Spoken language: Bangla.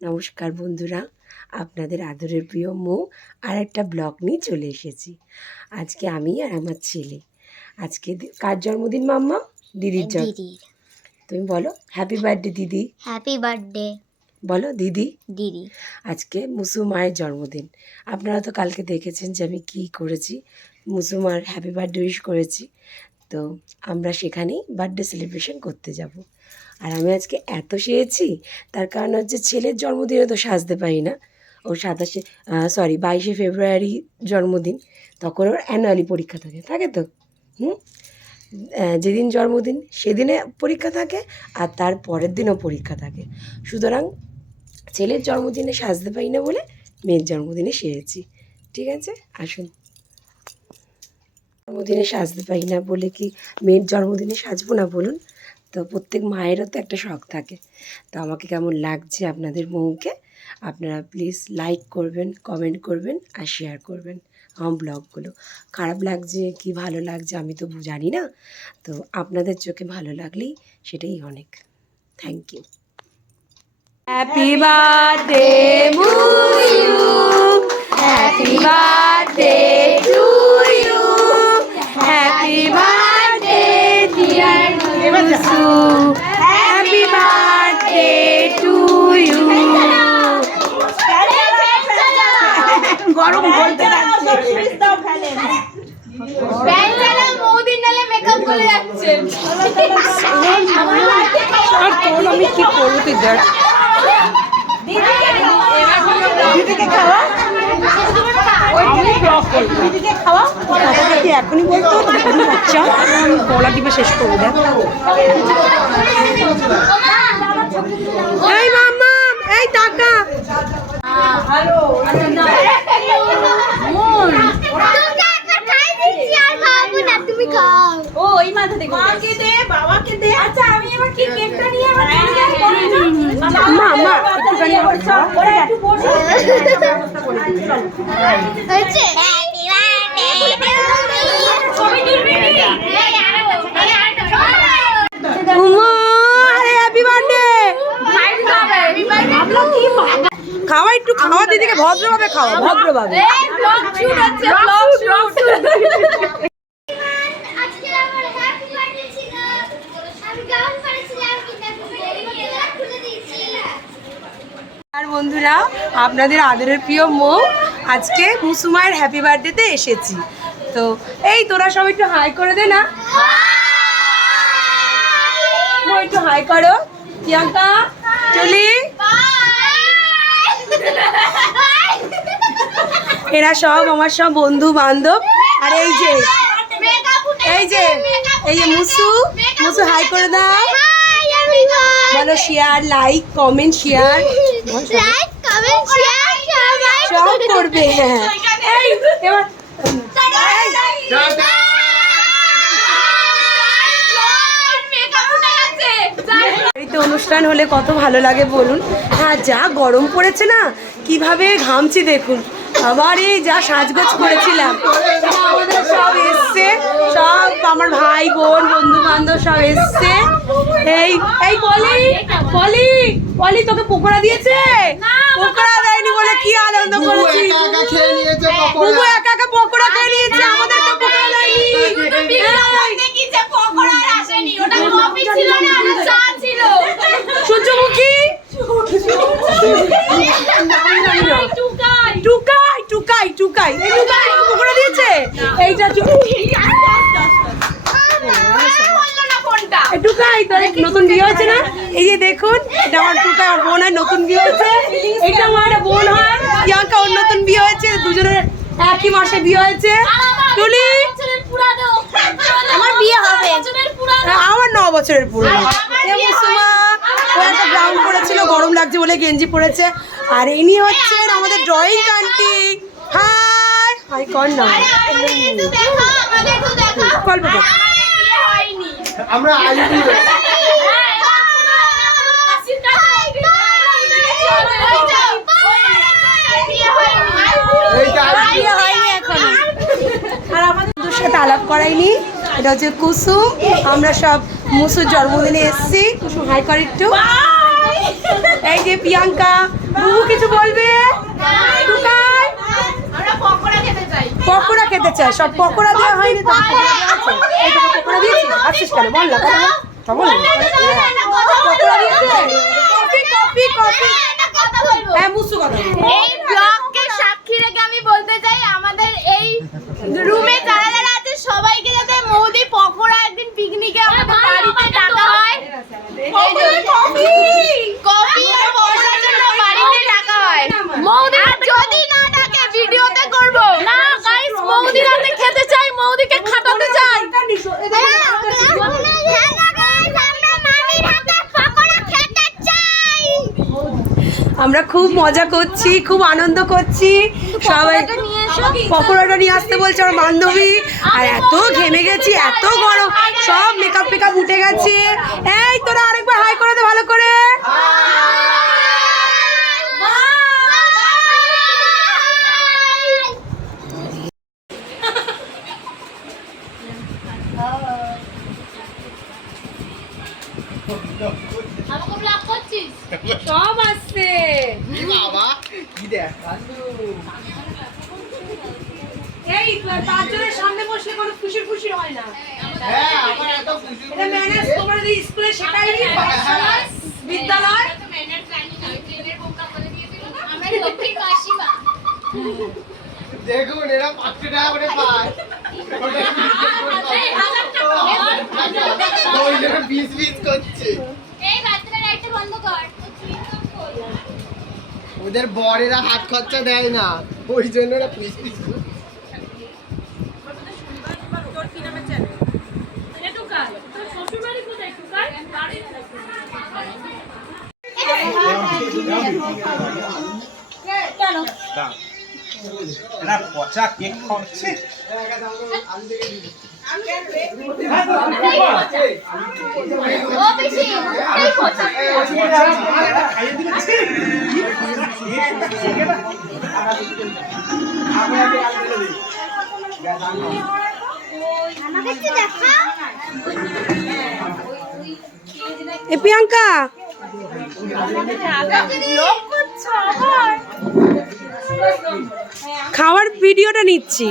নমস্কার বন্ধুরা, আপনাদের আদরের প্রিয় মৌ আর একটা ব্লগ নিয়ে চলে এসেছি। আজকে আমি আর আমার ছেলে, আজকে কার জন্মদিন মাম্মা? দিদির দিদির। তুমি বলো হ্যাপি বার্থডে দিদি। হ্যাপি বার্থডে বলো দিদি। দিদি। আজকে মুসু মায়ের জন্মদিন। আপনারা তো কালকে দেখেছেন যে আমি কী করেছি, মুসু মার হ্যাপি বার্থডে উইশ করেছি। তো আমরা সেখানেই বার্থডে সেলিব্রেশন করতে যাব। আর আমি আজকে এত সেরেছি, তার কারণ হচ্ছে ছেলের জন্মদিনে তো সাজতে পারি না। ও 22শে ফেব্রুয়ারি জন্মদিন, তখন ওর অ্যানুয়ালি পরীক্ষা থাকে তো যেদিন জন্মদিন সেদিনে পরীক্ষা থাকে, আর তার পরের দিনও পরীক্ষা থাকে। সুতরাং ছেলের জন্মদিনে সাজতে পারি না বলে মেয়ের জন্মদিনে সেরেছি। ঠিক আছে, আসুন। জন্মদিনে সাজতে পারি না বলে কি মেয়ের জন্মদিনে সাজবো না বলুন? তো প্রত্যেক মায়েরও তো একটা শখ থাকে। তো আমাকে কেমন লাগছে আপনাদের মৌকে আপনারা প্লিজ লাইক করবেন, কমেন্ট করবেন আর শেয়ার করবেন আমার ব্লগগুলো। খারাপ লাগছে কি ভালো লাগছে আমি তো জানি না, তো আপনাদের চোখে ভালো লাগলেই সেটাই অনেক। Thank you. Happy birthday to you, happy birthday to you, happy birthday dear Musu, happy birthday to you. গরম বলতে যাচ্ছে, আমি কি করবো তুই দেখ। এখনই বলতো বাচ্চা গলা টিপে শেষ করবো। দেখ এই মাম্মা, এই টাকা খাওয়া, একটু খাওয়া দিদিকে ভদ্রভাবে খাওয়া, ভদ্রভাবে। আর বন্ধুরা, আপনাদের আদরের প্রিয় মৌ আজকে মুসু মায়ের হ্যাপি বার্থডেতে এসেছি। তো এই তোরা সব একটু হাই করে দে না, একটু হাই করো। প্রিয়াঙ্কা, চলি, এরা সব আমার সব বন্ধু বান্ধব। আর এই যে মুসু, মুসু হাই করে দাও, বলো শেয়ার, লাইক, কমেন্ট, শেয়ার সব করবে। হ্যাঁ, এবার বাড়িতে অনুষ্ঠান হলে কত ভালো লাগে বলুন। হ্যাঁ, যা গরম পড়েছে না, কিভাবে ঘামছি দেখুন। আবার এই যা সাজগোজ করেছিলাম, আমাদের সব এসছে, সব আমার ভাই বোন বন্ধু বান্ধব সব এসছে। এই পলি পলি পলি তোকে পকোড়া দিয়েছে? পকোড়া দেয়নি বলে কি আনন্দ করেছি। বুবু একা একা পকোড়া খেয়ে নিয়েছে, আমাদের তো পকোড়া দেয়নি। সূর্যমুখী টুকাই টুকাই টুকাই পকোড়া দিয়েছে। এইটা টুকাই তোর নতুন বিয়ে হয়েছে না? এই যে দেখুন, এটা আমার টুকাই, আমার বোন হয়, নতুন বিয়ে হয়েছে। এইটা আমার বোন হয় প্রিয়াঙ্কা, ওর নতুন বিয়ে হয়েছে, দুজনের একই মাসে বিয়ে হয়েছে। টুলি, আমার বিয়ে হবে, আমার 9 বছরের পুরনো। ও একটা ব্রাউন পরেছিল, গরম লাগছে বলে গেঞ্জি পরেছে। আর ইনি হচ্ছেন আমাদের ড্রয়িং আন্টি। হাই হাই কর না, গল্প কর। আমরা আর আমাদের সাথে আলাপ করাইনি। এটা হচ্ছে কুসুম, আমরা সব মুসুর জন্মদিনে এসেছি। কুসুম হাই কর একটু। এই যে প্রিয়াঙ্কা, কিছু বলবে? পকোড়া খেতে চাই, সব পকোড়া দেওয়া হয়নি তো? পকোড়া দিয়েছি, আসছিস কেন বল না? হ্যাঁ মুসু কথা। এই ব্লগকে সাক্ষী রেখে আমি বলতে চাই আমাদের এই রুমে যারা যারা আছে সবাইকে যাতে মৌদি পকোড়া একদিন পিকনিকে আমাদের বাড়িতে ডাকা হয়। কফি আর পকোড়ার জন্য বাড়িতে ডাকা হয়। মৌদি যদি না ডাকে ভিডিওতে করব না গাইস, মৌদি রাতে খেতে চাই, মৌদিকে খাটাতে চাই। আমরা খুব মজা করছি, খুব আনন্দ করছি, সবাই পকোড়াটা নিয়ে আসতে বলছে আমার বান্ধবী। আর এত ঘেমে গেছি, এত গরম, সব মেকআপ টেকআপ উঠে গেছে। এই তোরা আরেকবার হাই করে দে ভালো করে। আমাকে ব্লগ করছিস? সব আসছে এই পাঁচজনের সামনে বসলে কোনো খুশি খুশি হয় না। এটা ম্যানেজ তোমরা যে স্কুলে শেখায়নি, বিদ্যালয় আমার লক্ষ্মী কাশিমা। দেখুন এরা 500 টাকা করে পায়, ওই জন্য 20 করছে। এই বাচ্চারা লাইটটা বন্ধ কর। ওদের বড়েরা হাত খরচা দেয় না, ওই জন্য ওরা 20 করছে। এরা পচা কেক খাওয়াচ্ছে। ও পিসি এই পচা খাইয়ে দিচ্ছি। আমাকে কি দেখা? এ প্রিয়াঙ্কা খাওয়ার ভিডিওটা নিচ্ছি।